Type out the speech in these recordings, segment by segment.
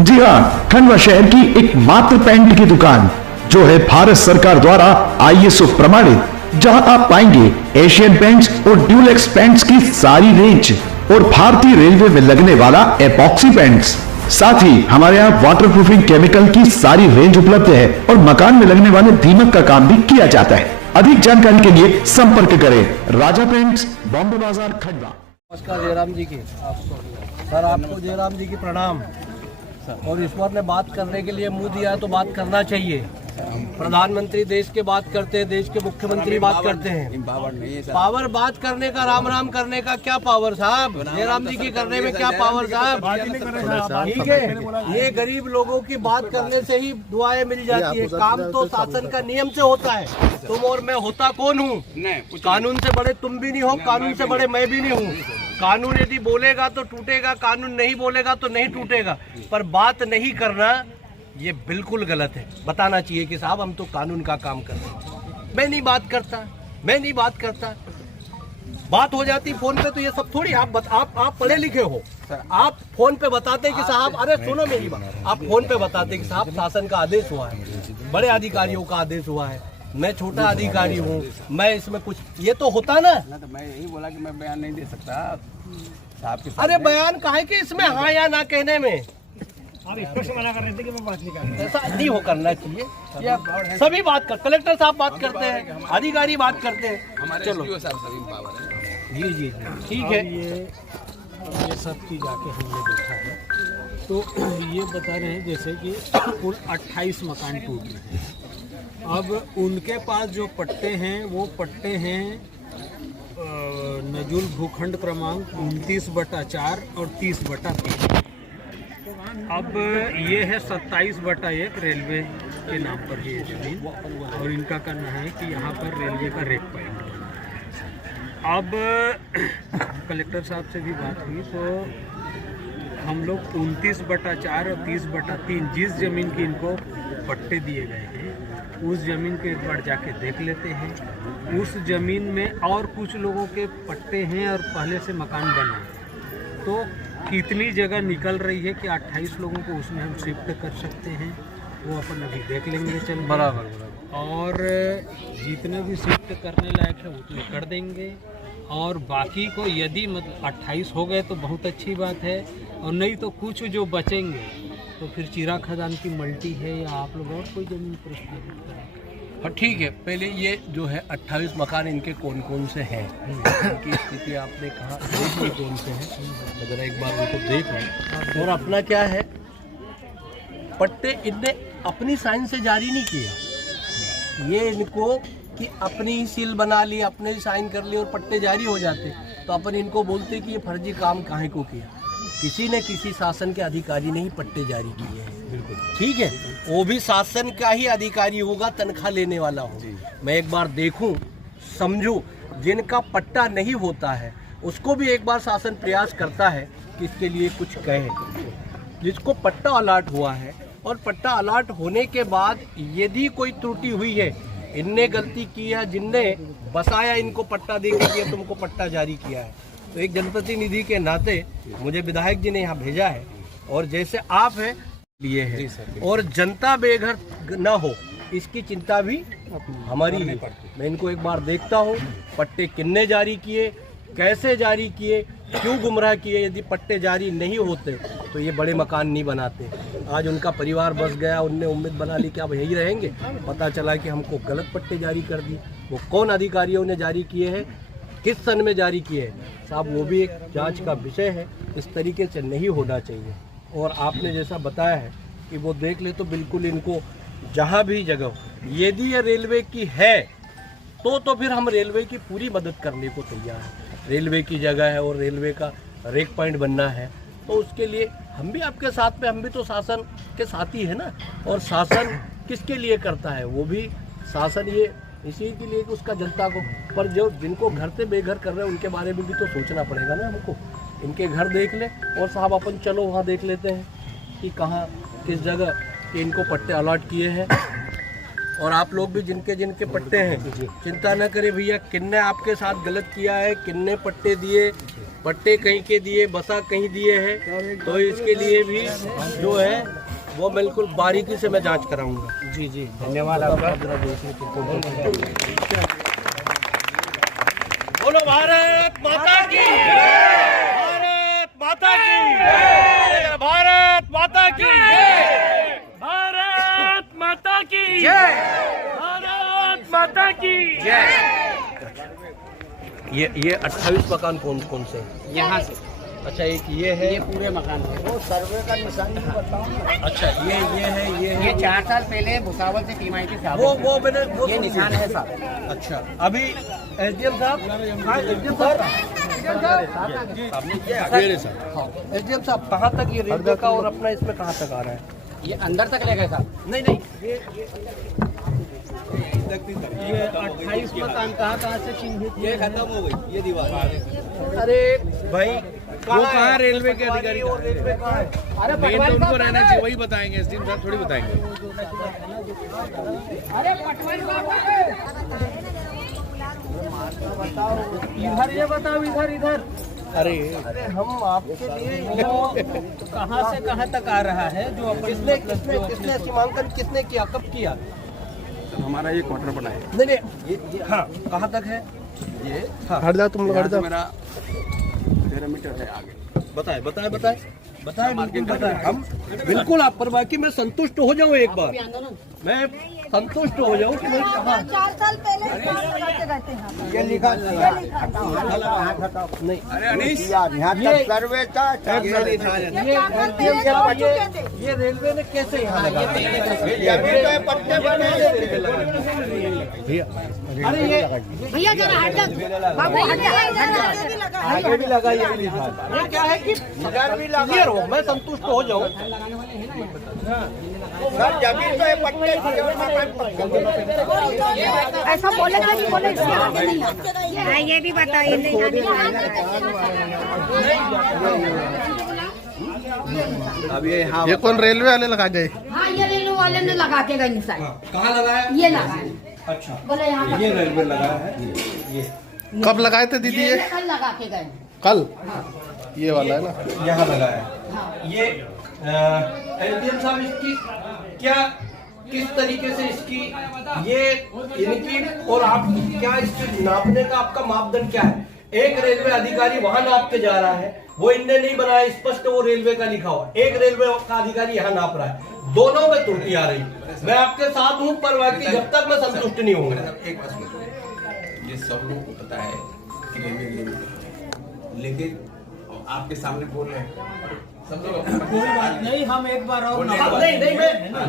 जी हाँ, खंडवा शहर की एकमात्र पेंट की दुकान जो है भारत सरकार द्वारा ISO प्रमाणित, जहां आप पाएंगे एशियन पेंट्स और ड्यूलेक्स पेंट्स की सारी रेंज और भारतीय रेलवे में लगने वाला एपॉक्सी पेंट्स। साथ ही हमारे यहाँ वाटरप्रूफिंग केमिकल की सारी रेंज उपलब्ध है और मकान में लगने वाले दीमक का काम भी किया जाता है। अधिक जानकारी के लिए संपर्क करें राजा पेंट्स, बॉम्बे बाजार, खंडवा। नमस्कार जयराम जी की सर, आपको जयराम जी की प्रणाम। और ईश्वर ने बात करने के लिए मुंह दिया है तो बात करना चाहिए। प्रधानमंत्री देश के बात करते हैं, देश के मुख्यमंत्री बात करते हैं। पावर बात करने का, राम राम करने का क्या पावर साहब? जयराम जी की करने में क्या पावर साहब? ठीक है, ये गरीब लोगों की बात करने से ही दुआएं मिल जाती है। काम तो शासन का नियम से होता है। तुम और मैं होता कौन हूँ? कानून से बड़े तुम भी नहीं हो, कानून से बड़े मैं भी नहीं हूँ। कानून यदि बोलेगा तो टूटेगा, कानून नहीं बोलेगा तो नहीं टूटेगा। पर बात नहीं करना ये बिल्कुल गलत है। बताना चाहिए कि साहब हम तो कानून का काम कर रहे हैं। मैं नहीं बात करता, बात हो जाती फोन पे तो ये सब थोड़ी। आप पढ़े लिखे हो, आप फोन पे बताते कि साहब, अरे सुनो मेरी बात, आप फोन पे बताते कि साहब शासन का आदेश हुआ है, बड़े अधिकारियों का आदेश हुआ है, मैं छोटा अधिकारी हूँ, मैं इसमें कुछ, ये तो होता ना। तो मैं यही बोला कि मैं बयान नहीं दे सकता साहब के। अरे बयान काहे कि इसमें हाँ या ना कहने में आप स्पष्ट मना कर रहे थे कि मैं बात नहीं कर रहा। ऐसा नहीं हो करना चाहिए। या सभी बात कर, कलेक्टर साहब बात करते हैं, अधिकारी बात करते हैं। चलो जी ठीक है। ये सब चीज आके हमने देखा है तो ये बता रहे हैं जैसे कि कुल 28 मकान टूट रहे हैं। अब उनके पास जो पट्टे हैं वो पट्टे हैं नजुल भूखंड क्रमांक 29/4 और 30/3। अब ये है 27/1 रेलवे के नाम पर है ये जमीन, और इनका कहना है कि यहाँ पर रेलवे का रेक पॉइंट बना। अब कलेक्टर साहब से भी बात हुई तो हम लोग 29/4 और 30/3 जिस ज़मीन की इनको पट्टे दिए गए हैं उस ज़मीन को एक बार जाके देख लेते हैं। उस ज़मीन में और कुछ लोगों के पट्टे हैं और पहले से मकान बने, तो कितनी जगह निकल रही है कि 28 लोगों को उसमें हम शिफ्ट कर सकते हैं, वो अपन अभी देख लेंगे चल बराबर। और जितने भी शिफ्ट करने लायक है उतने कर देंगे, और बाकी को यदि मतलब 28 हो गए तो बहुत अच्छी बात है, और नहीं तो कुछ जो बचेंगे तो फिर चिरा खदान की मल्टी है या आप लोग और कोई ज़मीन प्रस्तावित करें। हाँ ठीक है, पहले ये जो है 28 मकान इनके कौन कौन से हैं, इनकी स्थिति आपने कहा देखिए कौन से हैं, अगर एक बार उनको देख लें। और अपना क्या है, पट्टे इनने अपनी साइन से जारी नहीं किया। ये इनको कि अपनी ही सील बना ली, अपने ही साइन कर लिए और पट्टे जारी हो जाते, तो अपन इनको बोलते कि ये फर्जी काम काहे को किया। किसी ने किसी शासन के अधिकारी ने ही पट्टे जारी किए हैं, बिल्कुल ठीक है। वो भी शासन का ही अधिकारी होगा, तनख्वाह लेने वाला हो। मैं एक बार देखूं, समझूं, जिनका पट्टा नहीं होता है उसको भी एक बार शासन प्रयास करता है कि इसके लिए कुछ कहे। जिसको पट्टा अलॉट हुआ है और पट्टा अलॉट होने के बाद यदि कोई त्रुटि हुई है, इनने गलती की है, जिनने बसाया इनको पट्टा देके दिया, तुमको पट्टा जारी किया है, तो एक जनप्रतिनिधि के नाते मुझे विधायक जी ने यहाँ भेजा है, और जैसे आप हैं लिए है, और जनता बेघर न हो इसकी चिंता भी हमारी है। मैं इनको एक बार देखता हूँ, पट्टे किन्ने जारी किए, कैसे जारी किए, क्यों गुमराह किए। यदि पट्टे जारी नहीं होते तो ये बड़े मकान नहीं बनाते। आज उनका परिवार बस गया, उनने उम्मीद बना ली कि अब यही रहेंगे, पता चला कि हमको गलत पट्टे जारी कर दिए। वो कौन अधिकारियों ने जारी किए हैं, किस सन में जारी किए हैं साहब, वो भी एक जांच का विषय है। इस तरीके से नहीं होना चाहिए। और आपने जैसा बताया है कि वो देख ले, तो बिल्कुल इनको जहाँ भी जगह, यदि ये रेलवे की है तो फिर हम रेलवे की पूरी मदद करने को तैयार हैं। रेलवे की जगह है और रेलवे का रेक पॉइंट बनना है, तो उसके लिए हम भी आपके साथ में, हम भी तो शासन के साथी है ना। और शासन किसके लिए करता है, वो भी शासन ये इसी के लिए कि उसका जनता को, पर जो जिनको घर से बेघर कर रहे हैं उनके बारे में भी तो सोचना पड़ेगा ना हमको। इनके घर देख ले, और साहब अपन चलो वहाँ देख लेते हैं कि कहाँ किस जगह कि इनको पट्टे अलॉट किए हैं। और आप लोग भी जिनके जिनके पट्टे हैं, चिंता न करें भैया, किन्ने आपके साथ गलत किया है, किन्ने पट्टे दिए, पट्टे कहीं के दिए, बसा कहीं दिए हैं, तो इसके लिए भी जो है वो बिल्कुल बारीकी से मैं जांच कराऊंगा। जी जी, धन्यवाद आपका। बोलो भारत माता की, भारत माता की, भारत माता की, भारत माता की जय, भारत माता की ये 28 मकान कौन कौन से? यहाँ से अच्छा, एक ये है, ये पूरे मकान है। वो सर्वे का निशान भी बताओ। अच्छा ये है, ये 4 साल पहले भुसावल से टीम आई थी साहब। वो मैंने वो ये निशान है साहब। अच्छा, अभी एसडीएम साहब, एसडीएम साहब, एसडीएम साहब कहाँ तक ये रेलवे का और अपना इसमें कहाँ तक आ रहा है? ये अंदर तक ले गए साहब। नहीं ये 28 मकान कहाँ से चिन्हित? ये खत्म हो गई ये दीवार। अरे भाई, वो कहाँ रेलवे के अधिकारी और रेलवे कहाँ है? अरे मेन तो उनको रहना चाहिए, वही बताएंगे, एसडीएम साहब थोड़ी बताएंगे। अरे पटवारी इधर ये बताओ, इधर अरे हम आपके लिए कहाँ से कहाँ तक आ रहा है जो अपन किसने सीमांकन किसने किया, कब किया? हमारा ये क्वार्टर बना है। नहीं ये हाँ, कहाँ तक है ये? हाँ, हट जाओ तुम लोग, हट जाओ। मेरा 13 मीटर है आगे। बताए बिल्कुल बताए। हम बिल्कुल आप पर बाकी मैं संतुष्ट हो जाऊँ, एक बार मैं संतुष्ट हो जाऊँ कि मैं कहाँ 4 साल पहले लगा के रहते हैं। ये लिखा नहीं। अरे अनीश, यहाँ तक सर्वे था। ये रेलवे ने कैसे यहाँ लगा? पट्टे बने। अरे ये भैया जरा हट जा बाबू, हट जा। आगे भी लगा, ये भी लिखा। ये क्या है कि क्लियर हो, मैं संतुष्ट हो जाऊँ। जमीन पे पट्टे ऐसा बोलेगा कि बोले इससे आगे नहीं आता। ये भी बताइए नहीं अब ये यहाँ ये कौन रेलवे वाले लगा गए? हाँ, ये रेलवे वाले ने लगा के गए निशान। कहाँ लगाया? ये लगाए। अच्छा, बोले यहाँ ये रेलवे लगाया है। ये कब लगाए थे दीदी ये? कल लगा के गए। कल? ये वाला है ना? यहाँ लगाया। ये एसडीएम साहब, इसकी क्या किस तरीके से इसकी ये इनकी और आप क्या इसके नापने का आपका मापदंड क्या है? एक रेलवे अधिकारी वहां नाप के जा रहा है, वो इनने नहीं बनाया, स्पष्ट वो रेलवे का लिखा हुआ। एक रेलवे का अधिकारी यहाँ नाप रहा है, दोनों में त्रुटि आ रही है। मैं आपके साथ हूँ, पर बाकी जब तक मैं संतुष्ट नहीं होऊंगा। एक बात सुनो, ये सब लोगों को पता है कि रेलवे, लेकिन आपके सामने बोल रहे हैं, समझो। कोई बात नहीं, हम एक बार और नहीं,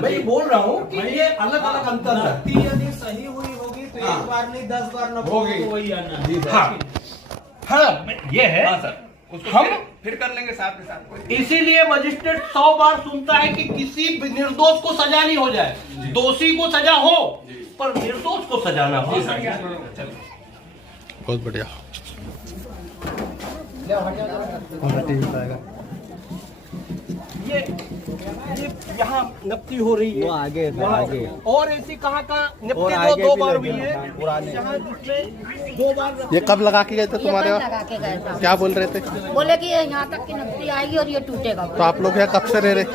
मैं ये बोल रहा हूँ कि ये अलग अलग अंतर है। नकदी यदि सही हुई होगी तो एक बार नहीं 10 बार न होगी, वही आना है। हाँ, ये है। हाँ सर, उसको हम फिर कर लेंगे साथ में साथ। इसीलिए मजिस्ट्रेट 100 बार सुनता है कि किसी भी निर्दोष को सजा नहीं हो जाए, दोषी को सजा हो पर निर्दोष को सजा ना हो। बहुत बढ़िया। ये यहाँ नफ्ती हो रही है, आगे और ऐसी कहाँ नफ्ती 2 बार हुई है यहाँ, जिसमें 2 बार। ये कब लगा के गए थे तुम्हारे ये वहाँ? लगा के गए थे। क्या बोल रहे थे? बोले कि ये यहाँ तक की नकदी आएगी और ये टूटेगा। तो आप लोग यहाँ कब से रह रहे?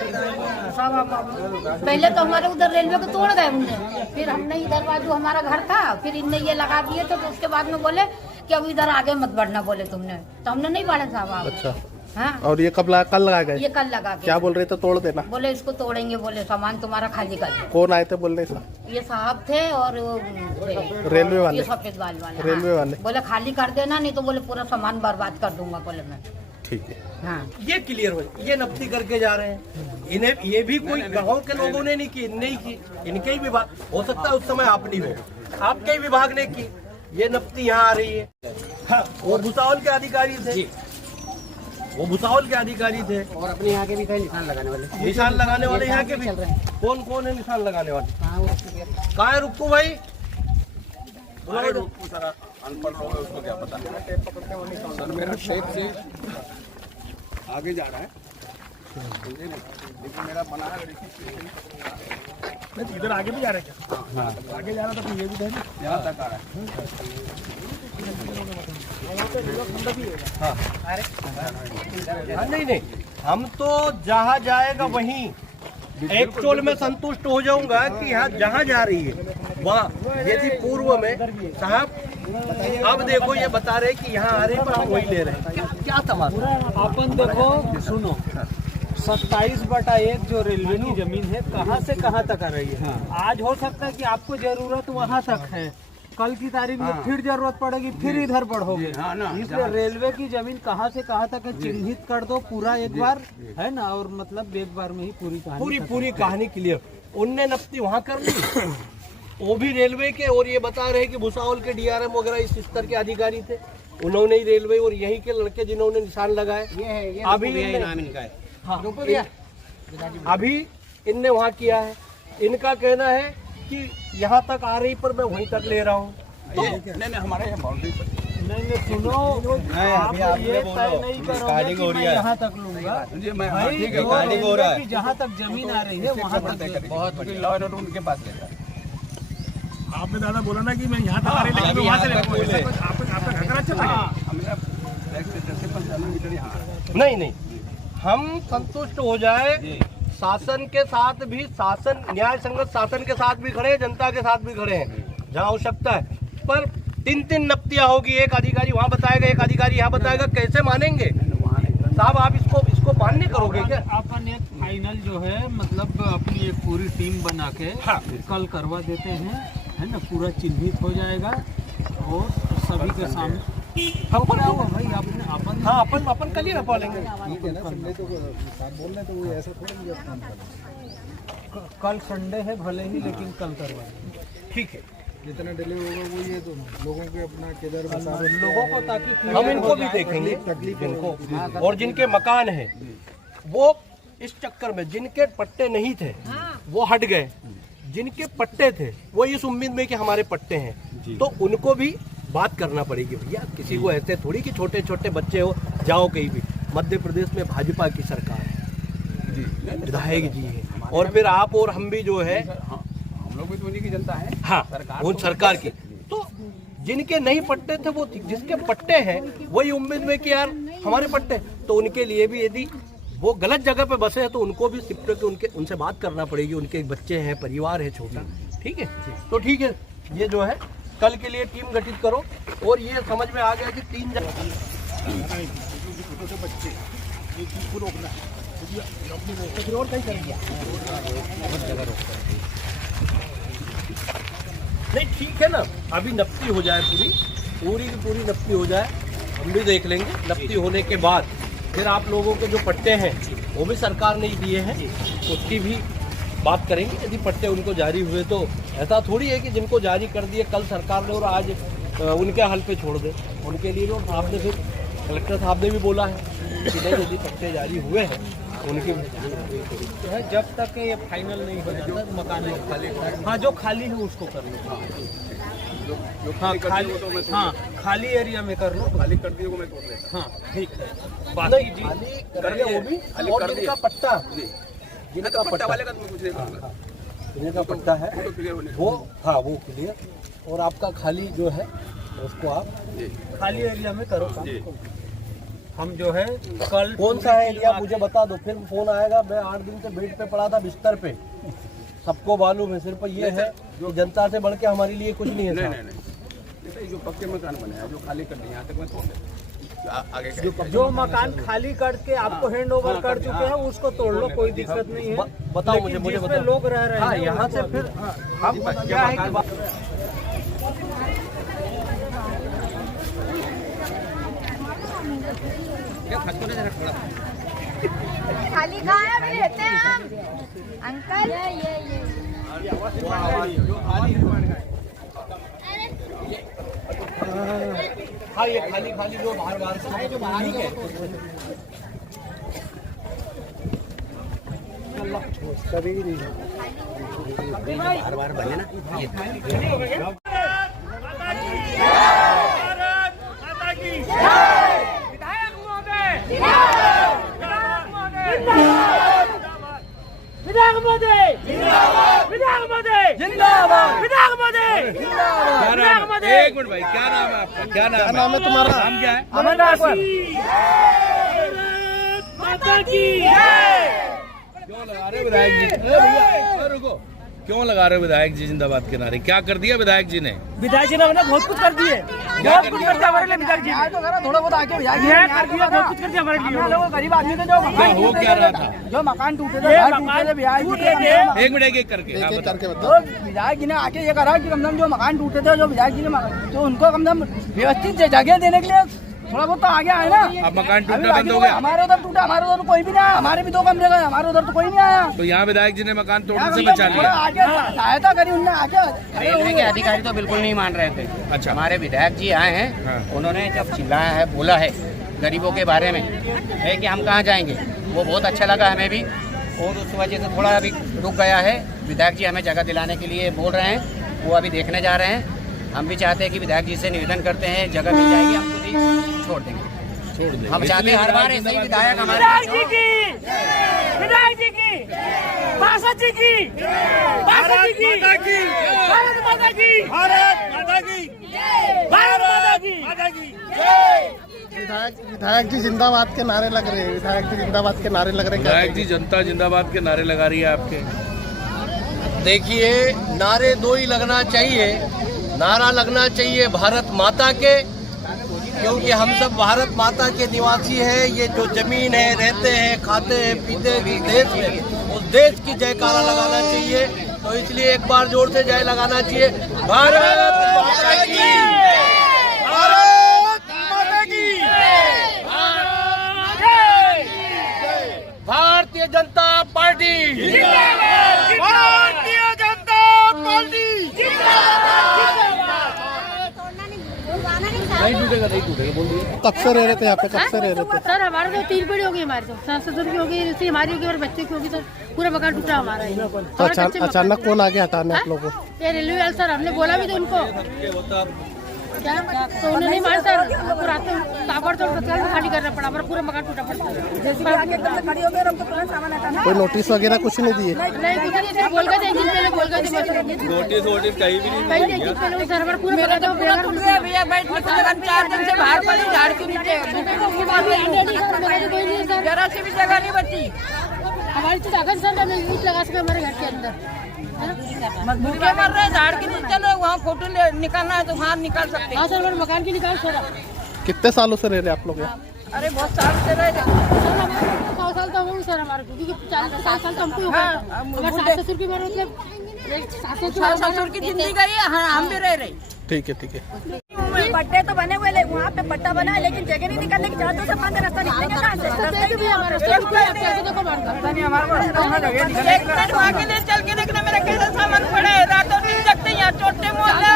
पहले तो हमारे उधर रेलवे को तोड़ गए उनने, फिर हमने इधर बाजू हमारा घर था, फिर इनने ये लगा दिए तो उसके बाद में बोले कि अब इधर आगे मत बढ़ना, बोले तुमने, तो हमने नहीं बढ़ा साहब। अच्छा, हाँ, और ये कब लगा? कल लगा गए? ये कल लगा के। क्या बोल रहे थे? तोड़ देना। बोले इसको तोड़ेंगे, बोले सामान तुम्हारा खाली कर दो। कौन आए थे बोलने से? ये साहब थे और वो थे, रेलवे वाले? ये सफेद बाल वाले। रेलवे हाँ। वाले? बोले खाली कर देना, नहीं तो बोले पूरा सामान बर्बाद कर दूंगा, बोले मैं। ठीक है। हाँ, ये क्लियर हो, ये नफ्ती करके जा रहे हैं। इन्हें ये भी कोई गाँव के लोगों ने नहीं की, इनने ही की, इनके ही विभाग, हो सकता है उस समय आप नहीं हो, आपके ही विभाग ने की। ये नफ्ती यहाँ आ रही है। हाँ, वो भुसावल के अधिकारी थे, वो भुसावल के अधिकारी थे और अपने यहाँ के भी थे निशान लगाने वाले। निशान लगाने वाले यहाँ के भी। कौन कौन है निशान लगाने वाले? कहाँ है रुक्कू भाई? सर अनपढ़ लोग है, उसको क्या पता। सर मेरा शेप से आगे जा रहा है, लेकिन मेरा बना है इधर आगे भी जा रहे क्या? आगे जा रहा था फिर ये भी यहाँ तक आ रहा है। नहीं, हम तो जहाँ जाएगा वहीं एक चोल में संतुष्ट हो जाऊंगा कि यहाँ जहाँ जा रही है वहाँ। यदि पूर्व में साहब अब देखो ये बता रहे कि यहाँ आ रही पर हम वही ले रहे हैं, क्या तमाशा। अपन देखो सुनो, 27/1 जो रेलवे की जमीन है कहाँ से कहाँ तक आ रही है। आज हो सकता है कि आपको जरूरत वहाँ तक है, कल की तारीख में फिर जरूरत पड़ेगी, फिर इधर बढ़ोगे। इसलिए रेलवे की जमीन कहाँ से कहाँ तक है चिन्हित कर दो पूरा एक बार, है ना, और मतलब एक बार में ही पूरी कहानी क्लियर। उनने नफ्ती वहाँ कर ली, वो भी रेलवे के, और ये बता रहे कि भुसावल के डीआरएम वगैरह इस स्तर के अधिकारी थे, उन्होंने ही रेलवे और यही के लड़के जिन्होंने निशान लगाए। अभी नाम इनका है, हाँ, अभी इनने वहाँ किया है। इनका कहना है कि यहाँ तक आ रही पर मैं वहीं तक ले रहा हूँ। नहीं हमारे यहाँ बाउंड्री पर नहीं सुनो, आप ये तय नहीं करोगे कि मैं यहाँ तक लूंगा। भाई रिकॉर्डिंग हो रहा है, जहाँ तक जमीन आ रही है वहाँ तक। बहुत लॉयर और उनके पास लेता है। आपने दादा बोला ना कि मैं यहाँ तक आ रही, लेकिन वहाँ से आपका घगरा चल रहा है। नहीं, हम संतुष्ट हो जाए, शासन के साथ भी, शासन न्याय संगत शासन के साथ भी खड़े हैं, जनता के साथ भी खड़े हैं जहाँ आवश्यकता है। पर 3 नफ्तियाँ होगी, एक अधिकारी वहाँ बताएगा, एक अधिकारी यहाँ बताएगा, कैसे मानेंगे साहब? आप इसको मान्य करोगे क्या? अपन एक फाइनल जो है मतलब अपनी एक पूरी टीम बना के कल करवा देते हैं, है ना, पूरा चिन्हित हो जाएगा और सभी के सामने अपन कल ही रखवा लेंगे। कल संडे है भले ही, लेकिन कल करवाएंगे। ठीक है, जितना डिले होगा वो ये तो लोगों के अपना किधर लोगों को, ताकि हम इनको भी देखेंगे, जिनको और जिनके मकान है वो इस चक्कर में, जिनके पट्टे नहीं थे वो हट गए, जिनके पट्टे थे वो इस उम्मीद में कि हमारे पट्टे हैं, तो उनको भी बात करना पड़ेगी। भैया किसी को ऐसे थोड़ी कि छोटे छोटे बच्चे हो जाओ कहीं भी। मध्य प्रदेश में भाजपा की सरकार है, विधायक जी है, और फिर आप और हम भी जो है, हम लोग भी तो उन्हीं की जनता है। हाँ, उन सरकार की। तो जिनके नहीं पट्टे थे वो, जिसके पट्टे हैं वही उम्मीद में कि यार हमारे पट्टे, तो उनके लिए भी यदि वो गलत जगह पे बसे हैं तो उनको भी सिपट के उनसे बात करना पड़ेगी। उनके बच्चे हैं, परिवार है छोटा, ठीक है। तो ठीक है, ये जो है कल के लिए टीम गठित करो। और ये समझ में आ गया कि 3 नहीं, ठीक है ना, अभी नफ्ती हो जाए, पूरी की पूरी नफ्ती हो जाए, हम भी देख लेंगे। नफ्ती होने के बाद फिर आप लोगों के जो पट्टे हैं वो भी सरकार ने दिए हैं, उसकी भी बात करेंगे। यदि पट्टे उनको जारी हुए तो ऐसा थोड़ी है कि जिनको जारी कर दिए कल सरकार ने और आज उनके हल पे छोड़ दे। उनके लिए तो आपने फिर कलेक्टर साहब ने भी बोला है कि नहीं, यदि पट्टे जारी हुए हैं उनके जब तक ये फाइनल नहीं हो जाता मकान खाली, हाँ जो खाली है उसको कर लो। हाँ खाली एरिया में कर लो, खाली कर दिए मैं तोड़ लेता। हाँ ठीक है, बाकी जी कर दिया वो भी। और जिनका पट्टा, जिनका पट्टा वाले का तो मैं कुछ नहीं करूँगा, जिनका पट्टा है तो क्लियर होने वो, हाँ वो क्लियर, और आपका खाली जो है उसको आप खाली एरिया में करो। हम जो है कल कौन सा है एरिया मुझे बता दो, फिर फोन आएगा। मैं 8 दिन से बेड पे पड़ा था, बिस्तर पे, सबको मालूम है। सिर्फ ये है जो जनता से बढ़ के हमारे लिए कुछ नहीं है। नहीं, जो पक्के मकान बने हैं, जो खाली कर दिए, यहाँ तक मैं तोड़ लेता। आगे जो मकान खाली करके आपको हैंड ओवर कर चुके हैं उसको तोड़ लो, कोई दिक्कत नहीं है। बताओ मुझे बताओ, लोग रह रहे हैं यहाँ से फिर हम क्या है कि खाली कहाँ है, अभी रहते हैं हम अंकल। हाँ, ये खाली जो बाहर से है, जो बाहर है, बार बने ना। विधायक महोदय विधायक मोदी जिंदाबाद, विधायक मोदी जिंदाबाद, विधायक मोदी जिंदाबाद, विधायक मोदी। एक मिनट भाई, क्या नाम है आपका? क्या नाम है तुम्हारा? नाम क्या है? अमरनाथ माता की क्यों लगा रहे हो विधायक जी? भैया रुको, क्यों लगा रहे हो विधायक जी जिंदाबाद के नारे? क्या कर दिया विधायक जी ने? विधायक जी ने बहुत कुछ कर दिए, बहुत कुछ कर दिया हमारे लिए विधायक जी ने। थोड़ा बहुत आके विधायक जी ये कर दिया, बहुत कुछ कर दिया हमारे लिए। लोग गरीब आदमी थे जो मकान हो क्या रहा था? जो मकान टूटे थे, ये घर मकान टूटे थे, विधायक जी टूटे ने थे। एक मिनट, एक करके हाँ, एक बताओ। करके तो बताओ। विधायक जी ने आके ये करा कि कम से कम जो मकान टूटे थे, जो विधायक जी ने जो उनको कम से कम व्यवस्थित जगह देने के लिए थोड़ा बहुत तो आगे आए ना। अब मकान अभी टूटना बाकी बंद हो गया? हमारे उधर टूटा, हमारे उधर कोई भी नहीं आया, हमारे भी 2 कमरे गए, हमारे उधर तो कोई नहीं आया। तो यहाँ विधायक जी ने मकान तोड़ने से यहाँ बचा थोड़ा लिया। आगे सहायता करी उनने आगे। रेलवे के अधिकारी तो बिल्कुल नहीं मान रहे थे। अच्छा। हमारे विधायक जी आए हैं, हाँ। उन्होंने जब चिल्लाया है, बोला है गरीबों के बारे में है कि हम कहाँ जाएंगे, वो बहुत अच्छा लगा हमें भी। और उस वजह से थोड़ा अभी रुक गया है। विधायक जी हमें जगह दिलाने के लिए बोल रहे हैं, वो अभी देखने जा रहे हैं। हम भी चाहते हैं कि विधायक जी से निवेदन करते हैं, जगह मिल जाएगी हम खुद ही छोड़ देंगे। हम चाहते हैं हर बार ऐसे ही विधायक हमारे विधायक जी की, विधायक जी की, पार्षद जी की, पार्षद जी की, भारत माता की, भारत माता की, भारत माता की। विधायक जी जिंदाबाद के नारे लग रहे हैं। विधायक जी जिंदाबाद के नारे लग रहे हैं। क्या विधायक जी जनता जिंदाबाद के नारे लगा रही है आपके। देखिए, नारे 2 ही लगना चाहिए। नारा लगना चाहिए भारत माता के, क्योंकि हम सब भारत माता के निवासी हैं। ये जो जमीन है, रहते हैं, खाते हैं, पीते हैं जिस देश में, उस देश की जयकारा लगाना चाहिए। तो इसलिए एक बार जोर से जय लगाना चाहिए। भारत माता की, भारत माता की, भारतीय जनता पार्टी, भारतीय जनता पार्टी। नहीं टूटेगा, नहीं टूटेगा, बोल दीजिए। कब से रह रहे थे यहाँ पे? कब से रह रहे थे? सर हमारे तो 3 पीढ़ी हो गई, हमारे तो सास ससुर की हो गई, जैसे हमारी होगी और बच्चे की होगी। सर पूरा मकान टूटा हमारा ही। तो अचानक कौन आ गया हटाने आप लोगों को? ये रेलवे वाले सर, हमने बोला भी तो उनको क्या, तो उन्होंने नहीं माना सर। हमको रात में ताबड़तोड़ तत्काल में खाली करना पड़ा, हमारा पूरा मकान टूटा पड़ा। कोई नोटिस वगैरह कुछ नहीं दिए? नहीं कुछ नहीं, सिर्फ बोल गए थे, एक दिन पहले बोल गए थे। नोटिस कहीं भी नहीं कहीं नहीं, एक दिन पहले सर हमारा पूरा मकान टूट गया भैया। बैठने को जगह 4 दिन से बाहर पड़ी, झाड़ के नीचे जरा से भी जगह नहीं बची हमारी। तो अगर सर हमें ईट लगा सके हमारे घर के अंदर, भूखे मर रहे, झाड़ के नीचे लोग, वहाँ फोटो निकालना है तो वहाँ निकाल सकते हैं। हाँ सर, हमारे मकान की निकाल सर। कितने सालों से रह रहे आप लोग यहाँ? अरे बहुत साल से रहे थे सर, हमारे 100 साल तो हो सर हमारे, क्योंकि 40 साल तो हमको ही होगा। अगर सास ससुर की बात मतलब सास ससुर की जिंदगी गई, हाँ हम भी रह रहे। ठीक है, ठीक है। पट्टे तो बने हुए, वहाँ पे पट्टा बना है, लेकिन जगह नहीं निकलने की चाहते, सब बंद रास्ता निकलेंगे कहाँ से? वहाँ के लिए चल के देखना, मेरा कैसा सामान पड़ा है, रातों दिन जगते यहाँ चोटे मोहल्ला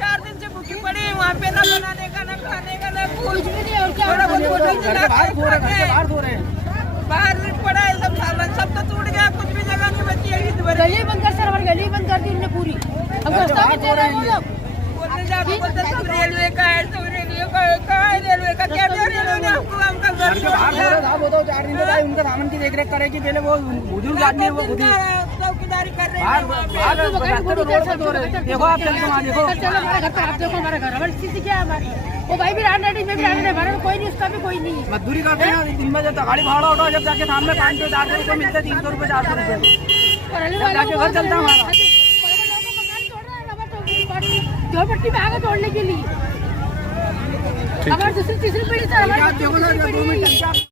4 दिन से भूखी पड़ी है, वहाँ पे ना बनाने का, ना खाने का, ना कुछ भी नहीं। और क्या बाहर भी पड़ा है, सब सामान सब तो टूट गया, कुछ भी जगह नहीं बची है। गली बंद कर सर, हमारी गली बंद कर दी उन्होंने पूरी। हम रास्ता में दे रहे हैं वो लोग, सब रेलवे का है, सब रेलवे का है। कहाँ है रेलवे का? क्या रेलवे ने हमको, हमका घर बताओ 4 दिन बाद उनका सामान की देख रेख करेगी। पहले वो बुजुर्ग आदमी है, वो खुद ही चौकीदारी कर रहे बाहर रोड पे धो रहे हैं। देखो आप चल के वहाँ देखो। हमारे घर पे आप देखो, हमारा घर, हमारी स्थिति क्या है हमारी। वो भाई भी रान रेडी में भी रान, हमारे कोई नहीं, उसका भी कोई नहीं। मजदूरी करते हैं दिन में, जब गाड़ी भाड़ा उठाओ, जब जाके सामने 500 400 रुपये मिलते, 300 रुपये 400 रुपये जाके घर चलता है हमारा। झोपड़ी में आगे तोड़ने के लिए हमारी दूसरी तीसरी पीढ़ी सर, हमारी 2 मिनट